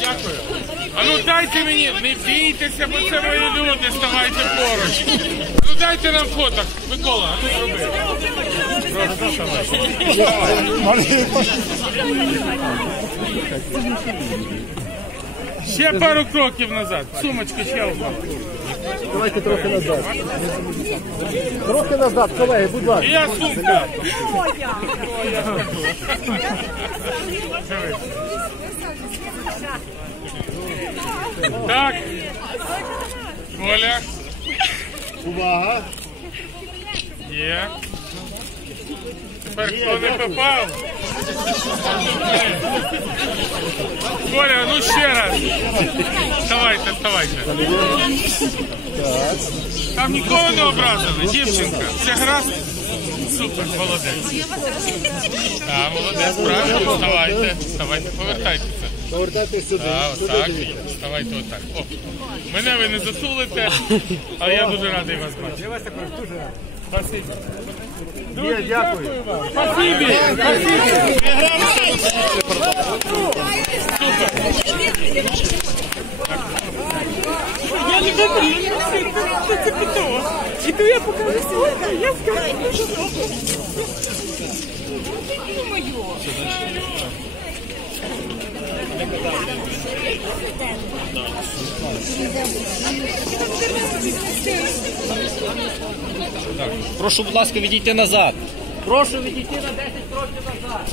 Дякую. А ну дайте мені, не бійтеся, бо це мої люди, ставайте поруч. Ну дайте нам фото, Микола, а ну зроби. Ще пару кроків назад. Сумочку ще одна. Давайте трохи назад. Трохи назад, колеги, будь ласка. Я сумка. Так. Коля. Увага. Є. Тепер хто не попав? Коля, ну ще. Вставайте, вставайте. Там нікого не образили, дівчинка. Все гаразд? Супер, молодець. Так, молодець, правильно, вставайте. Вставайте, повертайтеся. Повертайтесь сюди. Так, отак. Вставайте отак. О, мене ви не засулите, але я дуже радий вас бачити. Я вас також дуже радий. Спасибі. Є, дякую. Спасибі. Спасибі. Я не говорю, я це питала. Іду я покажу сьогодні, я скажу. Прошу, будь ласка, відійти назад. Прошу відійти на 10 кроків назад.